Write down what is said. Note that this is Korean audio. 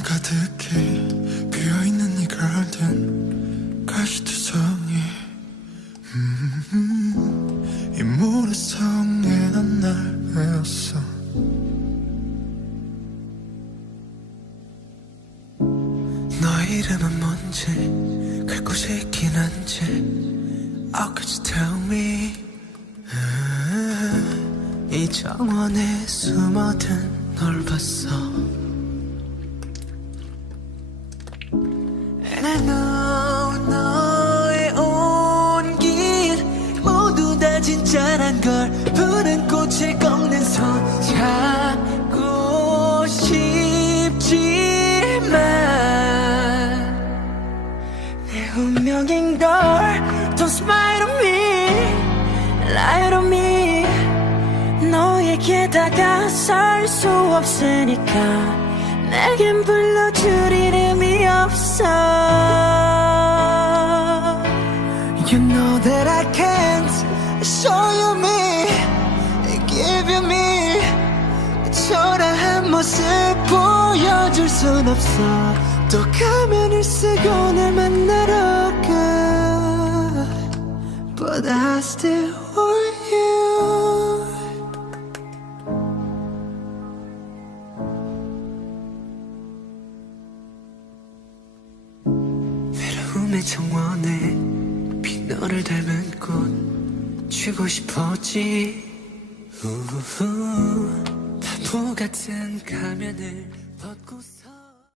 사랑이 가득히 피어있는 이 가든 가시투성이 이 모래성에 난 날 외웠어. 너의 이름은 뭔지 갈 곳이 있긴 한지 Oh could you tell me 이 정원에 숨어든 널 봤어. And I know 너의 온 길 모두 다 진짜란 걸 푸른 꽃을 꺾는 손 잡고 싶지만 내 운명인 걸 Don't smile on me, lie on me. 너에게 다가설 수 없으니까 내겐 불러줄 이름이 없어. You know that I can't show you me, give you me. 초라한 모습 보여줄 순 없어. 또 가면을 쓰고 날 만나러 가 But I still want you. 외로움의 정원에 빈 너를 닮은 꽃 쥐고 싶었지. 바보 같은 가면을 벗고